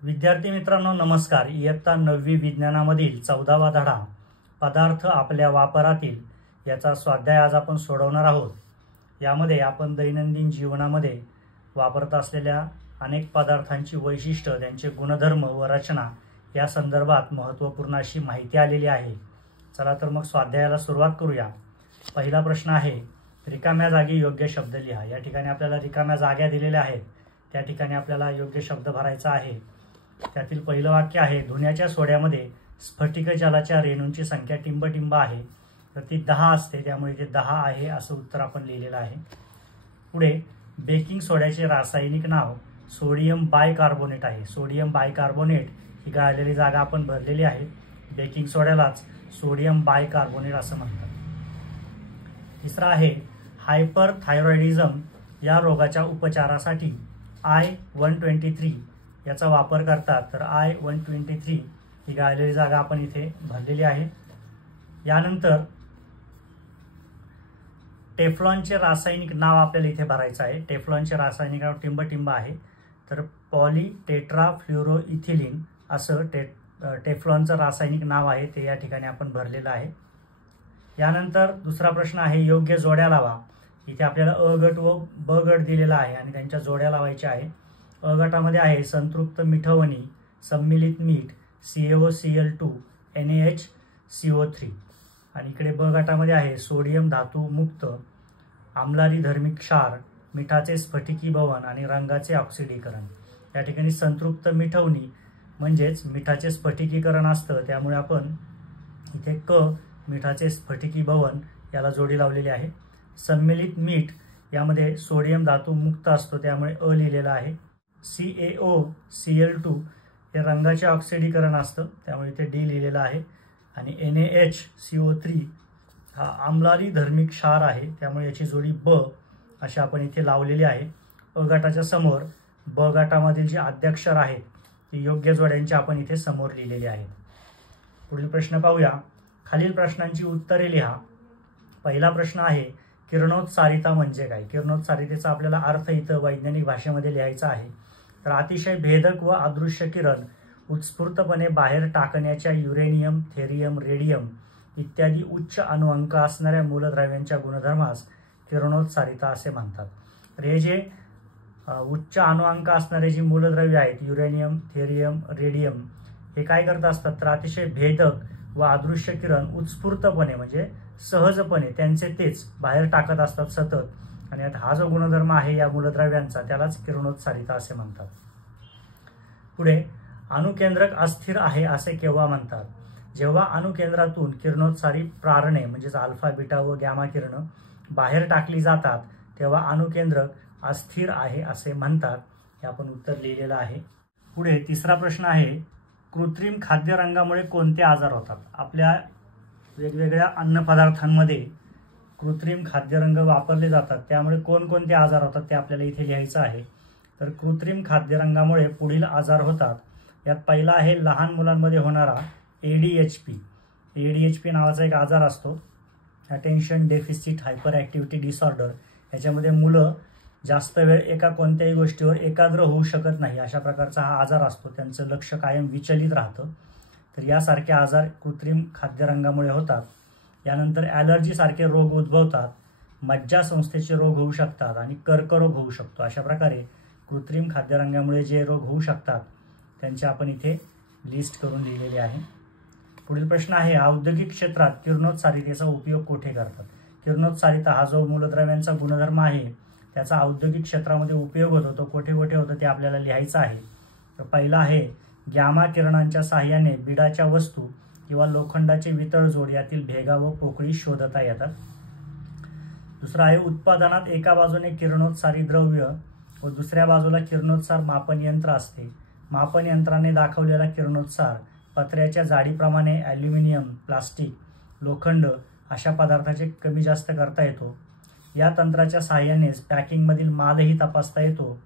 विद्यार्थी मित्रांनो नमस्कार। इयत्ता 9वी विज्ञानामधील 14वा धडा पदार्थ आपल्या वापरातील याचा स्वाध्याय आज आपण सोडवणार आहोत। यामध्ये आपण दैनंदिन जीवनामध्ये वापरत असलेल्या अनेक पदार्थांची वैशिष्ट्ये, त्यांचे गुणधर्म व रचना या संदर्भात महत्त्वपूर्ण अशी माहिती आलेली आहे। चला तर मग स्वाध्यायाला सुरुवात करूया। पहिला प्रश्न आहे, रिकाम्या जागी योग्य शब्द लिहा। या ठिकाणी आपल्याला रिकाम्या जागा दिलेल्या आहेत, त्या ठिकाणी आपल्याला योग्य शब्द भरायचा आहे। त्यातील पहिलं वाक्य आहे, धुण्याच्या सोड्यामध्ये स्फटिक जलाच्या रेणूंची संख्या टिंब आहे, तर ती 10 असते, त्यामुळे ते 10 आहे असं उत्तर आपण लिहिलेलं आहे। पुढे बेकिंग सोड्याचे रासायनिक नाव सोडियम बायकार्बोनेट आहे। सोडियम बायकार्बोनेट ही गाळलेली जागा आपण भरलेली आहे। बेकिंग सोड्यालाच सोडियम बायकार्बोनेट असं म्हणतात। तिसरा आहे, हायपरथायरॉइडिझम या रोगाच्या उपचारासाठी I-123 याचा वापर करतात, तर I-123 ही गाळलेली जागा आपण इथे भरलेली आहे। यानंतर टेफ्लॉनचे रासायनिक नाव आपल्याला इथे भरायचं आहे। टेफ्लॉनचे रासायनिक नाव टिंब आहे, तर पॉलीटेट्राफ्ल्युरोइथिलीन असं टेफ्लॉनचं रासायनिक नाव आहे, ते या ठिकाणी आपण भरलेलं आहे। यानंतर दुसरा प्रश्न आहे, योग्य जोड्या लावा। इथे आपल्याला अ गट व ब गट दिलेला आहे आणि त्यांच्या जोड्या लावायच्या आहे। अ गटामध्ये आहे संतृप्त मिठवणी, सम्मिलित मीठ, CaOCl2, NaHCO3 आणि इकडे ब गटामध्ये आहे सोडियम धातू मुक्त, आम्लारी धर्मी क्षार, मिठाचे स्फटिकीभवन आणि रंगाचे ऑक्सिडीकरण। या ठिकाणी संतृप्त मिठवणी म्हणजेच मिठाचे स्फटिकीकरण असतं, त्यामुळे आपण इथे मिठाचे स्फटिकीभवन याला जोडी लावलेली आहे। सम्मिलित मीठ यामध्ये सोडियम धातू मुक्त असतो, त्यामुळे अ लिहिलेला आहे। CaOCl2 हे रंगाचे ऑक्सिडीकरण असतं, त्यामुळे इथे डी लिहिलेला आहे आणि NaHCO3 हा आम्लारी धर्मी क्षार आहे, त्यामुळे याची जोडी ब अशी आपण इथे लावलेली आहे। अ गटाच्या समोर ब गटामधील जे आद्याक्षर आहेत ती योग्य जोड्यांची आपण इथे समोर लिहिलेली आहेत। पुढील प्रश्न पाहूया। खालील प्रश्नांची उत्तरे लिहा। पहिला प्रश्न आहे, किरणोत्सारिता म्हणजे काय? किरणोत्सारितेचा आपल्याला अर्थ इथं वैज्ञानिक भाषेमध्ये लिहायचा आहे। तर अतिशय भेदक व अदृश्य किरण उत्स्फूर्तपणे बाहेर टाकण्याच्या युरेनियम, थेरियम, रेडियम इत्यादी उच्च अणुअंक असणाऱ्या मूलद्रव्यांच्या गुणधर्मास किरणोत्सारिता असे म्हणतात। तर हे जे उच्च अणुअंक असणारे जी मूलद्रव्य आहेत, युरेनियम, थेरियम, रेडियम, हे काय करत असतात, तर अतिशय भेदक व अदृश्य किरण उत्स्फूर्तपणे म्हणजे सहजपणे त्यांचे तेच बाहेर टाकत असतात सतत, आणि हा जो गुणधर्म आहे या मूलद्रव्यांचा त्यालाच किरणोत्सारिता असे म्हणतात। पुढे अणुकेंद्रक अस्थिर आहे असे केव्हा म्हणतात? जेव्हा अणुकेंद्रातून किरणोत्सारी प्रारणे म्हणजेच अल्फा, बीटा व गॅमा किरण बाहेर टाकली जातात, तेव्हा अणुकेंद्रक अस्थिर आहे असे म्हणतात। हे आपण उत्तर लिहिलेलं आहे। पुढे तिसरा प्रश्न आहे, कृत्रिम खाद्यरंगामुळे कोणते आजार होतात? आपल्या वेगवेगळ्या अन्नपदार्थांमध्ये कृत्रिम खाद्यरंग वापरले जातात, त्यामुळे कोणकोणते आजार होतात ते आपल्याला इथे लिहायचं आहे। तर कृत्रिम खाद्यरंगामुळे पुढील आजार होतात। यात पहिला आहे लहान मुलांमध्ये होणारा ADHP। ADHP नावाचा एक आजार असतो, attention deficit hyper activity disorder. याच्यामध्ये मुलं जास्त वेळ एका कोणत्याही गोष्टीवर एकाग्र होऊ शकत नाही, अशा प्रकारचा हा आजार असतो। त्यांचं लक्ष कायम विचलित राहतं। तर यासारखे आजार कृत्रिम खाद्यरंगामुळे होतात। यानंतर ॲलर्जी सारखे रोग उद्भवतात, मज्जासंस्थेचे रोग होऊ शकतात आणि कर्करोग होऊ शकतो। अशा प्रकारे कृत्रिम खाद्यरंगामुळे जे रोग होऊ शकतात त्यांचे आपण इथे लिस्ट करून लिहिलेले आहे। पुढील प्रश्न आहे, औद्योगिक क्षेत्रात किरणोत्सारितेचा उपयोग कोठे करतात? किरणोत्सारिता हा जो मूलद्रव्यांचा गुणधर्म आहे त्याचा औद्योगिक क्षेत्रामध्ये उपयोग होतो, तो कोठे कोठे होतो ते आपल्याला लिहायचं आहे। तर पहिला आहे, गॅमा किरणांच्या साहाय्याने बिडाच्या वस्तू किंवा लोखंडाचे वितळ जोड यातील भेगा व पोकळी शोधता येतात। दुसरा आहे, उत्पादनात एका बाजूने किरणोत्सारी द्रव्य व दुसऱ्या बाजूला किरणोत्सार मापन यंत्र असते। मापन यंत्राने दाखवलेला किरणोत्सार पत्र्याच्या जाडीप्रमाणे ॲल्युमिनियम, प्लास्टिक, लोखंड अशा पदार्थाचे कमी जास्त करता येतो। या तंत्राच्या साहाय्यानेच पॅकिंगमधील मालही तपासता येतो।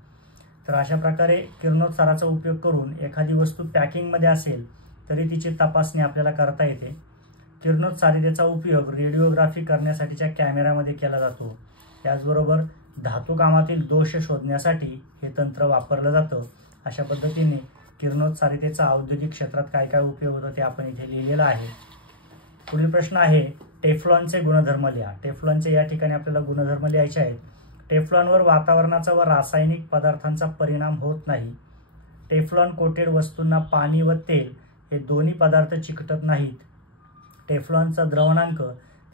तर अशा प्रकारे किरणोत्साराचा उपयोग करून एखादी वस्तू पॅकिंगमध्ये असेल तरी तिची तपासणी आपल्याला करता येते। किरणोत्सारितेचा उपयोग रेडिओग्राफी करण्यासाठीच्या कॅमेऱ्यामध्ये केला जातो। त्याचबरोबर धातू कामातील दोष शोधण्यासाठी हे तंत्र वापरलं जातं। अशा पद्धतीने किरणोत्सारितेचा औद्योगिक क्षेत्रात काय काय उपयोग होतो ते आपण इथे लिहिलेलं आहे. पुढील प्रश्न आहे टेफ्लॉनचे गुणधर्म लिहा. टेफ्लॉनचे या ठिकाणी आपल्याला गुणधर्म लिहायचे आहेत. टेफ्लॉनवर वातावरणाचा व रासायनिक पदार्थांचा परिणाम होत नाही. टेफ्लॉन कोटेड वस्तूंना पाणी व तेल हे दोन्ही पदार्थ चिकटत नाहीत. टेफ्लॉनचा द्रवणांक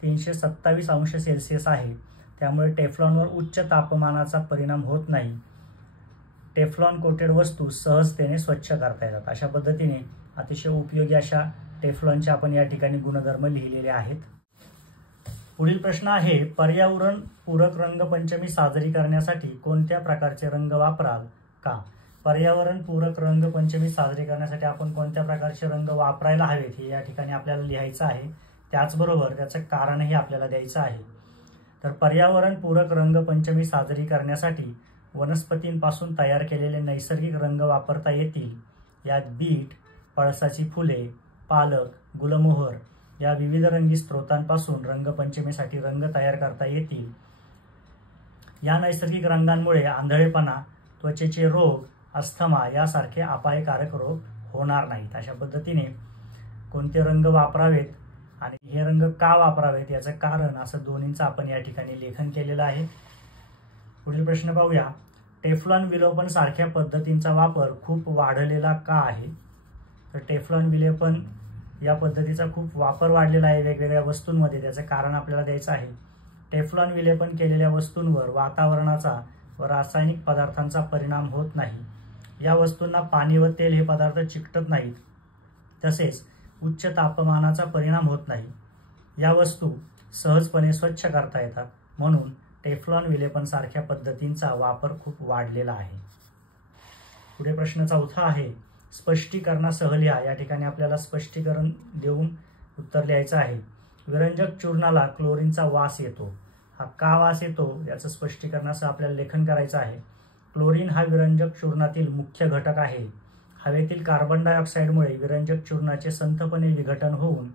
327 अंश सेल्सिअस आहे, त्यामुळे टेफ्लॉनवर उच्च तापमानाचा परिणाम होत नाही. टेफ्लॉन कोटेड वस्तू सहजतेने स्वच्छ करता येतात. अशा पद्धतीने अतिशय उपयोगी अशा टेफ्लॉनचे आपण या ठिकाणी गुणधर्म लिहिलेले आहेत. पुढील प्रश्न आहे पर्यावरण पूरक रंगपंचमी साजरी करण्यासाठी कोणत्या प्रकारचे रंग वापराल का? पर्यावरण पूरक रंगपंचमी साजरी करण्यासाठी आपण कोणत्या प्रकारचे रंग वापरायला हवेत हे या ठिकाणी आपल्याला लिहायचं आहे. त्याचबरोबर त्याचं कारणही आपल्याला द्यायचं आहे. तर पर्यावरण पूरक रंगपंचमी साजरी करण्यासाठी वनस्पतींपासून तयार केलेले नैसर्गिक रंग वापरता येतील. यात बीट, पळसाची फुले, पालक, गुलमोहर या विविध रंगी स्त्रोतांपासून रंगपंचमीसाठी रंग तयार करता येतील. या नैसर्गिक रंगांमुळे आंधळेपणा, त्वचेचे रोग, अस्थमा यासारखे अपायकारक रोग होणार नाहीत. अशा पद्धतीने कोणते रंग वापरावेत आणि हे रंग का वापरावेत याचं कारण असं दोन्हींचं आपण या ठिकाणी लेखन केलेलं आहे. पुढील प्रश्न पाहूया. टेफ्लॉन विलोपन सारख्या पद्धतींचा वापर खूप वाढलेला का आहे? तर टेफ्लॉन विलेपन या पद्धतीचा खूप वापर वाढलेला आहे वेगवेगळ्या वस्तूंमध्ये. त्याचं कारण आपल्याला द्यायचं आहे. टेफ्लॉन विलेपन केलेल्या वस्तूंवर वातावरणाचा व रासायनिक पदार्थांचा परिणाम होत नाही. या वस्तूंना पाणी व तेल हे पदार्थ चिकटत नाहीत. तसेच उच्च तापमानाचा परिणाम होत नाही. या वस्तू सहजपणे स्वच्छ करता येतात. म्हणून टेफ्लॉन विलेपन सारख्या पद्धतींचा वापर खूप वाढलेला आहे. पुढे प्रश्न चौथा आहे स्पष्टीकरणासह लिहा. या ठिकाणी आपल्याला स्पष्टीकरण देऊन उत्तर लिहायचं आहे. विरंजक चूर्णाला क्लोरीनचा वास येतो. हा का वास येतो याचं स्पष्टीकरणासह आपल्याला लेखन करायचं आहे. क्लोरीन हा विरंजक चूर्णातील मुख्य घटक आहे. हवेतील कार्बन डायऑक्साईडमुळे विरंजक चूर्णाचे संथपणे विघटन होऊन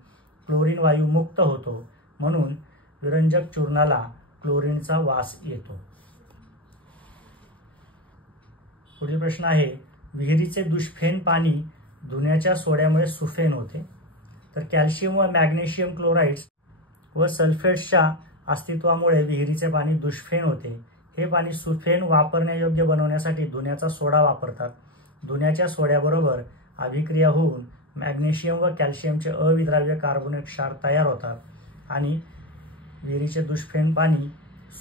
क्लोरीन वायू मुक्त होतो. म्हणून विरंजक चूर्णाला क्लोरीनचा वास येतो. पुढील प्रश्न आहे विहिरीचे दुष्फेन पाणी धुण्याच्या सोड्यामुळे सुफेन होते. तर कॅल्शियम व मॅग्नेशियम क्लोराइड्स व सल्फेट्सच्या अस्तित्वामुळे विहिरीचे पाणी दुष्फेन होते. हे पाणी सुफेन वापरण्यायोग्य बनवण्यासाठी धुण्याचा सोडा वापरतात. धुण्याच्या सोड्याबरोबर अभिक्रिया होऊन मॅग्नेशियम व कॅल्शियमचे अविद्राव्य कार्बोनेट क्षार तयार होतात आणि विहिरीचे दुष्फेन पाणी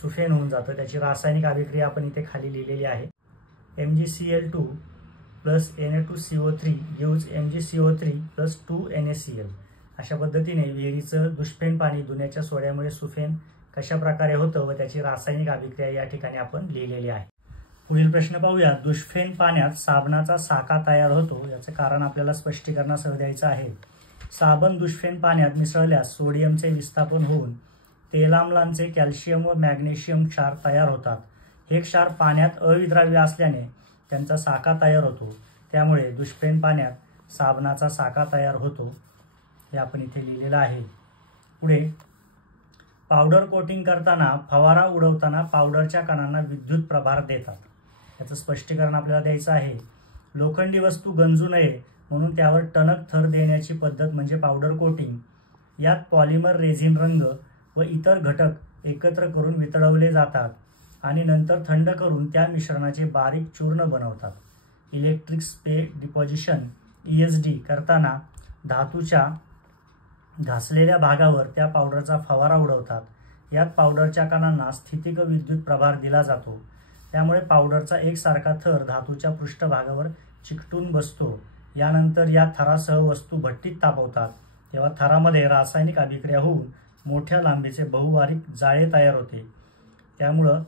सुफेन होऊन जातं. त्याची रासायनिक अभिक्रिया आपण इथे खाली लिहिलेली आहे. MgCl2 + Na2CO3 gives MgCO3 + 2NaCl. अशा पद्धतीने विहिरीचं दुष्फेन पाणी धुण्याच्या सोड्यामुळे सुफेन कशा प्रकारे होतं व त्याची रासायनिक अभिक्रिया या ठिकाणी आपण लिहिलेली आहे. पुढील प्रश्न पाहूया. दुष्फेन पाण्यात साबणाचा साका तयार होतो. याचं कारण आपल्याला स्पष्टीकरणासह द्यायचं आहे. साबण दुष्फेन पाण्यात मिसळल्यास सोडियमचे विस्थापन होऊन तेलाम्लांचे कॅल्शियम व मॅग्नेशियम क्षार तयार होतात. हे क्षार पाण्यात अविद्राव्य असल्याने त्यांचा साका तयार होतो. त्यामुळे दुष्फेन पाण्यात साबणाचा साका तयार होतो. हे आपण इथे लिहिलेलं आहे. पुढे पावडर कोटिंग करताना फवारा उडवताना पावडरच्या कणांना विद्युत प्रभार देतात. याचं स्पष्टीकरण आपल्याला द्यायचं आहे. लोखंडी वस्तू गंजू नये म्हणून त्यावर टणक थर देण्याची पद्धत म्हणजे पावडर कोटिंग. यात पॉलिमर, रेझिन, रंग व इतर घटक एकत्र करून वितळवले जातात आणि नंतर थंड करून त्या मिश्रणाचे बारीक चूर्ण बनवतात. इलेक्ट्रिक स्पे डिपॉझिशन ESD करताना धातूच्या घासलेल्या भागावर त्या पावडरचा फवारा उडवतात. यात पावडरच्या कणांना स्थितिक विद्युत प्रभार दिला जातो. त्यामुळे पावडरचा एकसारखा थर धातूच्या पृष्ठभागावर चिकटून बसतो. यानंतर या थरासह वस्तू भट्टीत तापवतात. तेव्हा थरामध्ये रासायनिक अभिक्रिया होऊन मोठ्या लांबीचे बहुवार्षिक जाळे तयार होते. त्यामुळं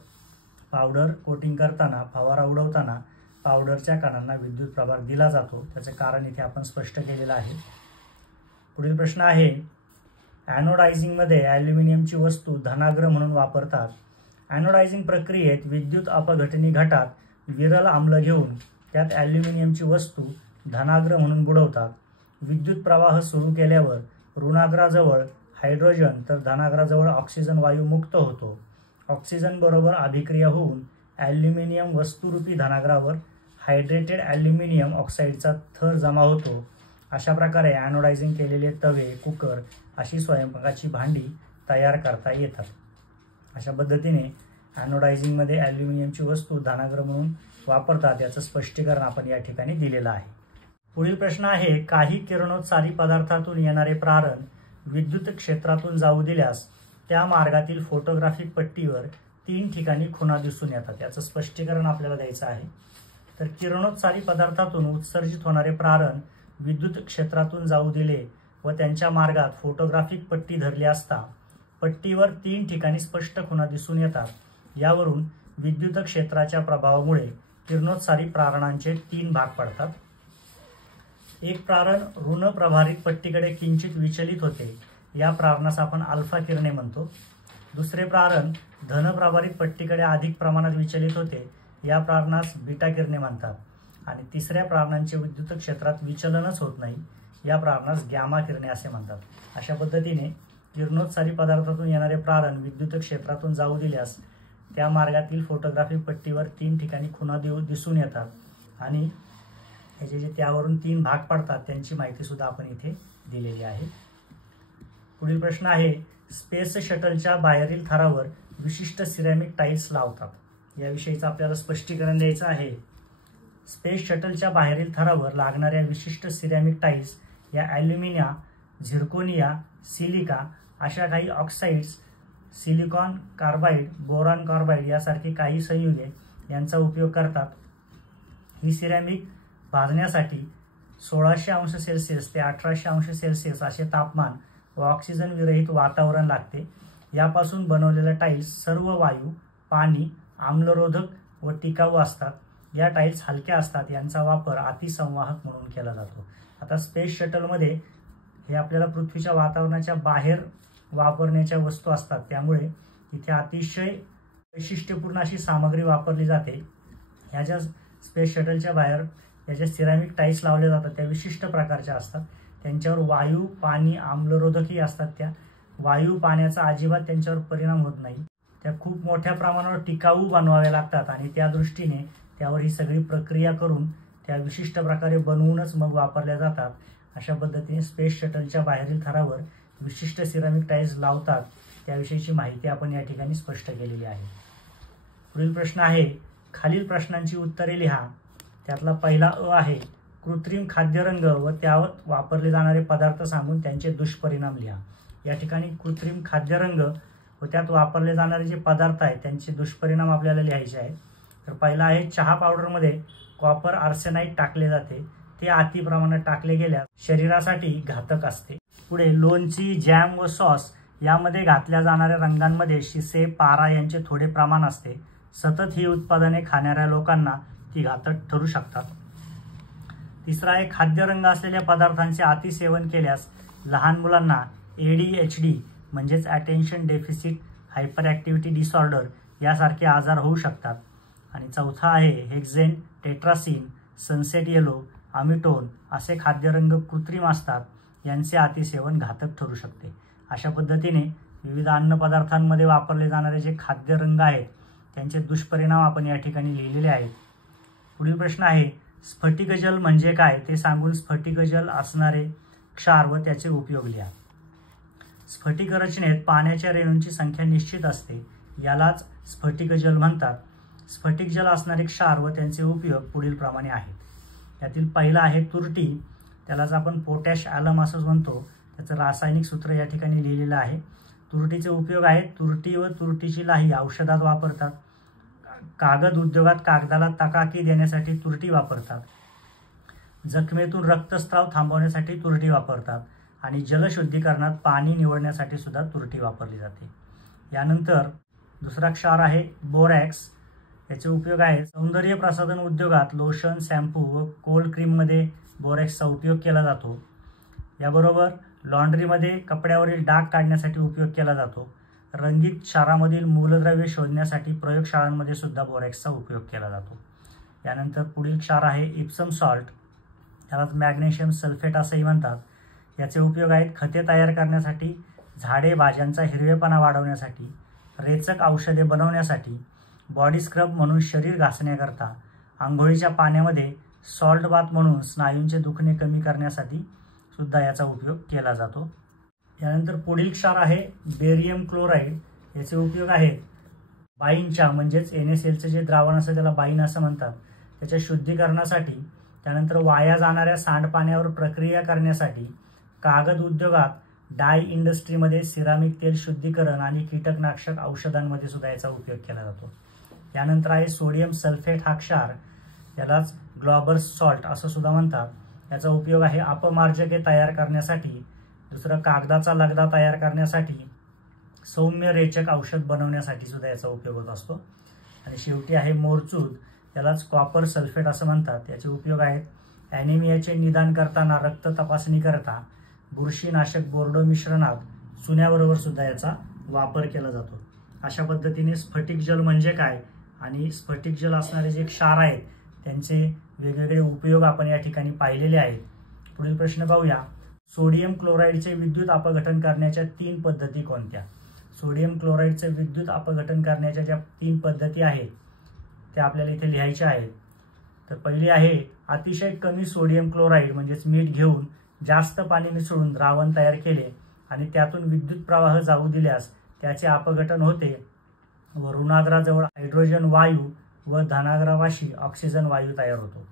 पावडर कोटिंग करताना फवारा उडवताना पावडरच्या कणांना विद्युत प्रभार दिला जातो. त्याचे कारण इथे आपण स्पष्ट केलेलं आहे. पुढील प्रश्न आहे ॲनोडायझिंगमध्ये ॲल्युमिनियमची वस्तू धनाग्र म्हणून वापरतात. ॲनोडायझिंग प्रक्रियेत विद्युत अपघटनी घटात विरल आम्ल घेऊन त्यात ॲल्युमिनियमची वस्तू धनाग्र म्हणून बुडवतात. विद्युत प्रवाह सुरू केल्यावर ऋणाग्राजवळ हायड्रोजन तर धनाग्राजवळ ऑक्सिजन वायू मुक्त होतो. ऑक्सिजन बरोबर अभिक्रिया होऊन ॲल्युमिनियम वस्तुरूपी धनाग्रावर हायड्रेटेड ॲल्युमिनियम ऑक्साईडचा थर जमा होतो. अशा प्रकारे ॲनोडायझिंग केलेले तवे, कुकर अशी स्वयंपाकाची भांडी तयार करता येतात. अशा पद्धतीने ॲनोडायझिंगमध्ये ॲल्युमिनियमची वस्तू धनाग्र म्हणून वापरतात याचं स्पष्टीकरण आपण या ठिकाणी दिलेलं आहे. पुढील प्रश्न आहे, काही किरणोत्सारी पदार्थातून येणारे प्रारण विद्युत क्षेत्रातून जाऊ दिल्यास त्या मार्गातील फोटोग्राफिक पट्टीवर 3 ठिकाणी खुणा दिसून येतात. याचं स्पष्टीकरण आपल्याला द्यायचं आहे. तर किरणोत्सारी पदार्थातून उत्सर्जित होणारे प्रारण विद्युत क्षेत्रातून जाऊ दिले व त्यांच्या मार्गात फोटोग्राफिक पट्टी धरली असता पट्टीवर 3 ठिकाणी स्पष्ट खुणा दिसून येतात. यावरून विद्युत क्षेत्राच्या प्रभावामुळे किरणोत्सारी प्रारणांचे 3 भाग पडतात. एक प्रारण ऋण प्रभारित पट्टीकडे किंचित विचलित होते, या प्रारणास आपण अल्फा किरणे म्हणतो. दुसरे प्रारण धन प्रभारित पट्टीकडे अधिक प्रमाणात विचलित होते, या प्रारणास बीटा किरणे म्हणतात. आणि तिसऱ्या प्रारणांचे विद्युत क्षेत्रात विचलनच होत नाही, या प्रारणास गॅमा किरणे असे म्हणतात. अशा पद्धतीने किरणोत्सारी पदार्थातून येणारे प्रारण विद्युत क्षेत्रातून जाऊ दिल्यास त्या मार्गातील फोटोग्राफिक पट्टीवर 3 ठिकाणी खुणा दिसून येतात आणि ह्याचे जे त्यावरून 3 भाग पडतात त्यांची माहिती सुद्धा आपण इथे दिलेली आहे. पुढील प्रश्न आहे, स्पेस शटलच्या बाहेरील थरावर विशिष्ट सिरॅमिक टाईल्स लावतात. याविषयीचं आपल्याला स्पष्टीकरण द्यायचं आहे. स्पेस शटलच्या बाहेरील थरावर लागणाऱ्या विशिष्ट सिरॅमिक टाईल्स या ॲल्युमिनिया, झिर्कोनिया, सिलिका अशा काही oxides, silicon Carbide, boron Carbide यासारखे काही संयुगे यांचा उपयोग करतात. ही सिरॅमिक भाजण्यासाठी 1600 अंश सेल्सिअस ते 1800 अंश सेल्सिअस असे तापमान व ऑक्सिजन विरहित वातावरण लागते. यापासून बनवलेल्या टाईल्स सर्व वायू, पाणी, आम्लरोधक व टिकाऊ असतात. या टाईल्स हलक्या असतात, यांचा वापर अतिसंवाहक म्हणून केला जातो. आता स्पेस शटलमध्ये हे आपल्याला पृथ्वीच्या वातावरणाच्या बाहेर वापरण्याच्या वस्तू असतात, त्यामुळे इथे अतिशय वैशिष्ट्यपूर्ण अशी सामग्री वापरली जाते. ह्या ज्या स्पेस शटलच्या बाहेर या ज्या सिरॅमिक टाईल्स लावल्या जातात त्या विशिष्ट प्रकारच्या असतात. त्यांच्यावर वायू, पाणी, आम्लरोधकही असतात. त्या वायू, पाण्याचा अजिबात त्यांच्यावर परिणाम होत नाही. त्या खूप मोठ्या प्रमाणावर टिकाऊ बनवाव्या लागतात आणि त्या दृष्टीने त्यावर ही सगळी प्रक्रिया करून त्या विशिष्ट प्रकारे बनवूनच मग वापरल्या जातात. अशा पद्धतीने स्पेस शटलच्या बाहेरील थरावर विशिष्ट सिरॅमिक टाईल्स लावतात, त्याविषयीची माहिती आपण या ठिकाणी स्पष्ट केलेली आहे. पुढील प्रश्न आहे, खालील प्रश्नांची उत्तरे लिहा. त्यातला पहिला अ आहे, कृत्रिम खाद्यरंग व त्यावर वापरले जाणारे पदार्थ सांगून त्यांचे दुष्परिणाम लिहा. या ठिकाणी कृत्रिम खाद्यरंग व त्यात वापरले जाणारे जे पदार्थ आहेत त्यांचे दुष्परिणाम आपल्याला लिहायचे आहेत. तर पहिला आहे, चहा पावडरमध्ये कॉपर आर्सेनाइड टाकले जाते. ते अति प्रमाणात टाकले गेल्यास शरीरासाठी घातक असते. पुढे लोणची, जॅम व सॉस यामध्ये घातल्या जाणाऱ्या रंगांमध्ये शिसे, पारा यांचे थोडे प्रमाण असते. सतत ही उत्पादने खाणाऱ्या लोकांना ती घातक ठरू शकतात. तिसरा आहे, खाद्यरंग असलेल्या पदार्थांचे अतिसेवन केल्यास लहान मुलांना ADHD म्हणजेच attention deficit hyper activity disorder यासारखे आजार होऊ शकतात. आणि चौथा आहे, हेक्झेन, टेट्रासिन, सनसेट येलो, अमिटोन असे खाद्यरंग कृत्रिम असतात. यांचे अतिसेवन घातक ठरू शकते. अशा पद्धतीने विविध अन्नपदार्थांमध्ये वापरले जाणारे जे खाद्यरंग आहेत त्यांचे दुष्परिणाम आपण या ठिकाणी लिहिलेले आहेत. पुढील प्रश्न आहे, स्फटिकजल म्हणजे काय ते सांगून स्फटिकजल असणारे क्षार व त्याचे उपयोग लिहा. स्फटिक रचनेत पाण्याच्या रेणूंची संख्या निश्चित असते, यालाच स्फटिकजल म्हणतात. स्फटिक जल असणारे क्षार व त्यांचे उपयोग पुढील प्रमाणे आहेत. यातील पहिला आहे तुरटी, त्यालाच आपण पोटॅश ॲलम असं म्हणतो. त्याचं रासायनिक सूत्र या ठिकाणी लिहिलेलं आहे. तुरटीचे उपयोग आहेत, तुरटी व तुरटीची लाही औषधात वापरतात. कागद उद्योगात कागदाला तकाकी देण्यासाठी तुरटी वापरतात. जखमेतून रक्तस्राव थांबवण्यासाठी तुरटी वापरतात आणि जलशुद्धीकरणात पाणी निवडण्यासाठी सुद्धा तुरटी वापरली जाते. यानंतर दुसरा क्षार आहे बोरॅक्स. याचे उपयोग आहेत, सौंदर्य प्रसाधन उद्योगात लोशन, शॅम्पू व कोल्ड क्रीममध्ये बोरॅक्सचा उपयोग केला जातो. याबरोबर लॉन्ड्रीमध्ये कपड्यावरील डाग काढण्यासाठी उपयोग केला जातो. रंगीत क्षारामधील मूलद्रव्ये शोधण्यासाठी प्रयोगशाळांमध्ये सुद्धा बोरॅक्सचा उपयोग केला जातो. यानंतर पुढील क्षार आहे इप्सम सॉल्ट, त्यालाच मॅग्नेशियम सल्फेट असंही म्हणतात. याचे उपयोग आहेत, खते तयार करण्यासाठी, झाडे भाज्यांचा हिरवेपणा वाढवण्यासाठी, रेचक औषधे बनवण्यासाठी, बॉडी स्क्रब म्हणून शरीर घासण्याकरता, आंघोळीच्या पाण्यामध्ये सॉल्ट बाथ म्हणून स्नायूंचे दुखणे कमी करण्यासाठी सुद्धा याचा उपयोग केला जातो. यानंतर पुढील क्षार आहे बेरियम क्लोराईड. याचे उपयोग आहेत बाईनच्या म्हणजेच NaClचं जे द्रावण असतं त्याला बाईन असं म्हणतात, त्याच्या शुद्धीकरणासाठी, त्यानंतर वाया जाणाऱ्या सांडपाण्यावर प्रक्रिया करण्यासाठी, कागद उद्योगात, डाय इंडस्ट्रीमध्ये, सिरामिक तेल शुद्धीकरण आणि कीटकनाशक औषधांमध्ये सुद्धा याचा उपयोग केला जातो. यानंतर आहे सोडियम सल्फेट हा क्षार, यालाच ग्लॉबर सॉल्ट असं सुद्धा म्हणतात. याचा उपयोग आहे अपमार्जके तयार करण्यासाठी, दुसरं कागदाचा लगदा तयार करण्यासाठी, सौम्य रेचक औषध बनवण्यासाठी सुद्धा याचा उपयोग होत असतो. आणि शेवटी आहे मोरचूद, यालाच कॉपर सल्फेट असं म्हणतात. याचे उपयोग आहेत ॲनिमियाचे निदान करताना, रक्त तपासणी करता, बुरशीनाशक बोर्डो मिश्रणात चुन्याबरोबर सुद्धा याचा वापर केला जातो. अशा पद्धतीने स्फटिक जल म्हणजे काय आणि स्फटिक जल असणारे जे क्षार आहेत त्यांचे वेगवेगळे उपयोग आपण या ठिकाणी पाहिलेले आहेत. पुढील प्रश्न पाहूया. सोडियम क्लोराईडचे विद्युत अपघटन करण्याच्या 3 पद्धती कोणत्या? सोडियम क्लोराईडचे विद्युत अपघटन करण्याच्या ज्या 3 पद्धती आहेत त्या आपल्याला इथे लिहायच्या आहेत. तर पहिली आहे अतिशय कमी सोडियम क्लोराईड म्हणजेच मीठ घेऊन जास्त पाणी मिसळून द्रावण तयार केले आणि त्यातून विद्युत प्रवाह जाऊ दिल्यास त्याचे अपघटन होते व ऋणाग्राजवळ हायड्रोजन वायू व धनाग्रापाशी ऑक्सिजन वायू तयार होतो.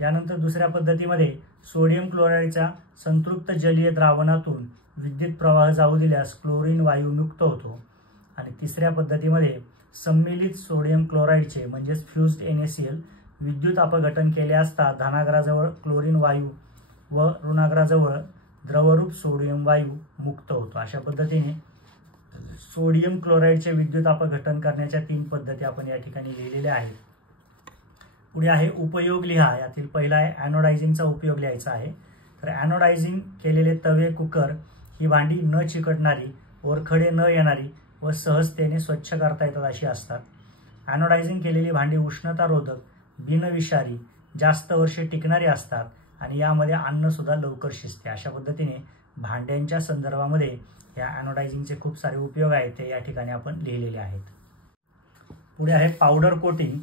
यानंतर दुसऱ्या पद्धतीमध्ये सोडियम क्लोराईडच्या संतृप्त जलीय द्रावणातून विद्युत प्रवाह जाऊ दिल्यास क्लोरीन वायू मुक्त होतो. आणि तिसऱ्या पद्धतीमध्ये सम्मिलित सोडियम क्लोराईडचे म्हणजेच फ्युज्ड NaCl विद्युत अपघटन केले असता धनाग्राजवळ क्लोरीन वायू व ऋणाग्राजवळ द्रवरूप सोडियम वायू मुक्त होतो. अशा पद्धतीने सोडियम क्लोराईडचे विद्युत अपघटन करण्याच्या 3 पद्धती आपण या ठिकाणी लिहिलेल्या आहेत. पुढे आहे उपयोग लिहा. यातील पहिला आहे ॲनोडायझिंगचा उपयोग लिहायचा आहे. तर ॲनोडायझिंग केलेले तवे, कुकर ही भांडी न चिकटणारी, ओरखडे न येणारी व सहजतेने स्वच्छ करता येतात अशी असतात. ॲनोडायझिंग केलेली भांडी उष्णतारोधक, बिनविषारी, जास्त वर्षे टिकणारी असतात आणि यामध्ये अन्न सुद्धा लवकर शिजते. अशा पद्धतीने भांड्यांच्या संदर्भामध्ये या ॲनोडायझिंगचे खूप सारे उपयोग आहेत ते या ठिकाणी आपण लिहिलेले आहेत. पुढे आहे पावडर कोटिंग.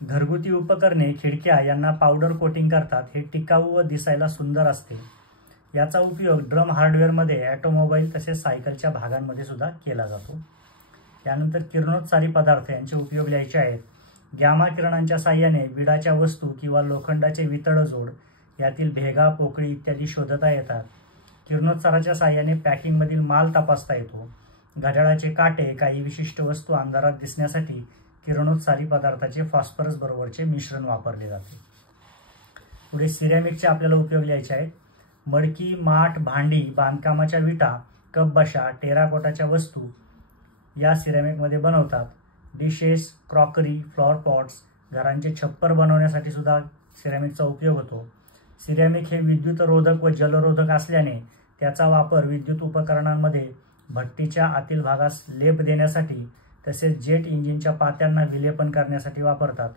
घरगुती उपकरणे, खिडक्या यांना पावडर कोटिंग करतात. हे टिकाऊ व दिसायला सुंदर असते. याचा उपयोग ड्रम हार्डवेअरमध्ये, ऑटोमोबाईल तसेच सायकलच्या भागांमध्ये सुद्धा केला जातो. यानंतर किरणोत्सारी पदार्थ यांचे उपयोग लिहायचे आहेत. गॅमा किरणांच्या साहाय्याने विडाच्या वस्तू किंवा लोखंडाचे वितळजोड यातील भेगा, पोकळी इत्यादी शोधता येतात. किरणोत्साराच्या साहाय्याने पॅकिंगमधील माल तपासता येतो. घड्याळाचे काटे, काही विशिष्ट वस्तू अंधारात दिसण्यासाठी किरणोत्सारी पदार्थाचे फॉस्फरस बरोबरचे मिश्रण वापरले जाते. पुढे सिरॅमिकचे आपल्याला उपयोग लिहायचे आहेत. मडकी, माठ, भांडी, बांधकामाच्या विटा, कपबशा, टेराकोटाच्या वस्तू या सिरॅमिकमध्ये बनवतात. डिशेस, क्रॉकरी, फ्लॉवर पॉट्स, घरांचे छप्पर बनवण्यासाठी सुद्धा सिरॅमिकचा उपयोग होतो. सिरॅमिक हे विद्युतरोधक व जलरोधक असल्याने त्याचा वापर विद्युत उपकरणांमध्ये भट्टीच्या आतील भागास लेप देण्यासाठी तसेच जेट इंजिनच्या पात्यांना विलेपन करण्यासाठी वापरतात.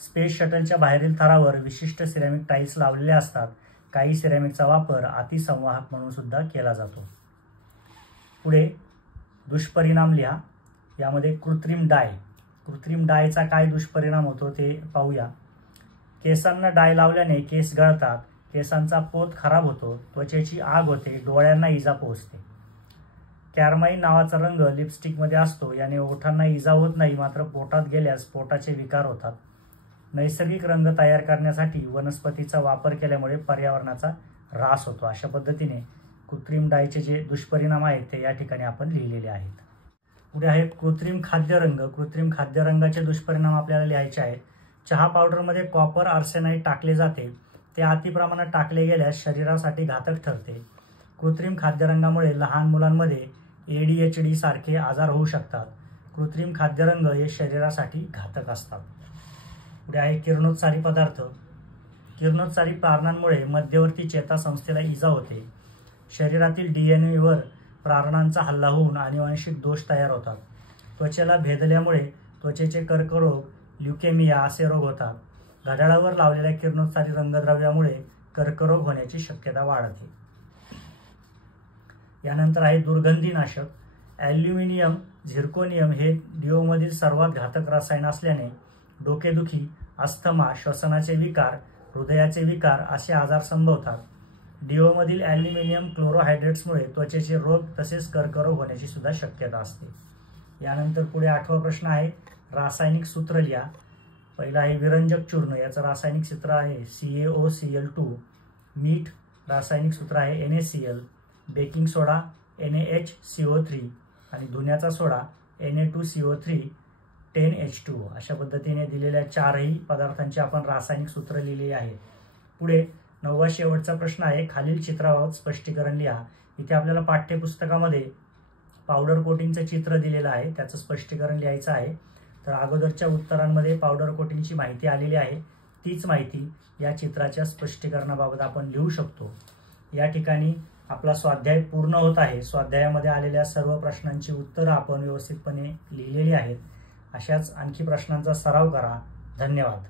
स्पेस शटलच्या बाहेरील थरावर विशिष्ट सिरॅमिक टाईल्स लावलेले असतात. काही सिरॅमिकचा वापर अतिसंवाहक म्हणून सुद्धा केला जातो. पुढे दुष्परिणाम लिहा. यामध्ये कृत्रिम डाय. कृत्रिम डायचा काय दुष्परिणाम होतो ते पाहूया. केसांना डाय लावल्याने केस गळतात, केसांचा पोत खराब होतो, त्वचेची आग होते, डोळ्यांना इजा पोहोचते. कॅरमाइन नावाचा रंग लिपस्टिकमध्ये असतो. याने ओठांना इजा होत नाही, मात्र पोटात गेल्यास पोटाचे विकार होतात. नैसर्गिक रंग तयार करण्यासाठी वनस्पतीचा वापर केल्यामुळे पर्यावरणाचा ऱ्हास होतो. अशा पद्धतीने कृत्रिम डायचे जे दुष्परिणाम आहेत ते या ठिकाणी आपण लिहिलेले आहेत. पुढे आहेत कृत्रिम खाद्यरंग. कृत्रिम खाद्यरंगाचे दुष्परिणाम आपल्याला लिहायचे आहेत. चहा पावडरमध्ये कॉपर आर्सेनाइड टाकले जाते. ते अतिप्रमाणात टाकले गेल्यास शरीरासाठी घातक ठरते. कृत्रिम खाद्यरंगामुळे लहान मुलांमध्ये ADHD सारखे आजार होऊ शकतात. कृत्रिम खाद्यरंग हे शरीरासाठी घातक असतात. पुढे आहे किरणोत्सारी पदार्थ. किरणोत्सारी प्रारणांमुळे मध्यवर्ती चेतासंस्थेला इजा होते. शरीरातील DNA वर प्रारणांचा हल्ला होऊन आनुवंशिक दोष तयार होतात. त्वचेला भेदल्यामुळे त्वचेचे कर्करोग, ल्युकेमिया असे रोग होतात. घड्याळावर लावलेल्या किरणोत्सारी रंगद्रव्यामुळे कर्करोग होण्याची शक्यता वाढते. यानंतर आहे दुर्गंधीनाशक. ॲल्युमिनियम, झिर्कोनियम हे डिओमधील सर्वात घातक रसायन असल्याने डोकेदुखी, अस्थमा, श्वसनाचे विकार, हृदयाचे विकार असे आजार संभवतात. DO मधील ॲल्युमिनियम क्लोरोहायड्रेट्समुळे त्वचेचे रोग तसेच कर्करोग होण्याची सुद्धा शक्यता असते. यानंतर पुढे 8वा प्रश्न आहे, रासायनिक सूत्र लिहा. पहिला आहे विरंजक चूर्ण, याचं रासायनिक सूत्र आहे CaOCl2. मीठ रासायनिक सूत्र आहे NaCl. बेकिंग सोडा NaHCO3 आणि धुण्याचा सोडा Na2CO3 10H2. अशा पद्धतीने दिलेल्या 4ही पदार्थांची आपण रासायनिक सूत्र लिहिलेली आहेत. पुढे 9वा शेवटचा प्रश्न आहे, खालील चित्राबाबत स्पष्टीकरण लिहा. इथे आपल्याला पाठ्यपुस्तकामध्ये पावडर कोटिंगचं चित्र दिलेलं आहे, त्याचं स्पष्टीकरण लिहायचं आहे. तर अगोदरच्या उत्तरांमध्ये पावडर कोटिंगची माहिती आलेली आहे, तीच माहिती या चित्राच्या स्पष्टीकरणाबाबत आपण लिहू शकतो. या ठिकाणी आपला स्वाध्याय पूर्ण होत आहे. स्वाध्यायामध्ये आलेल्या सर्व प्रश्नांची उत्तरं आपण व्यवस्थितपणे लिहिलेली आहेत. अशाच आणखी प्रश्नांचा सराव करा. धन्यवाद.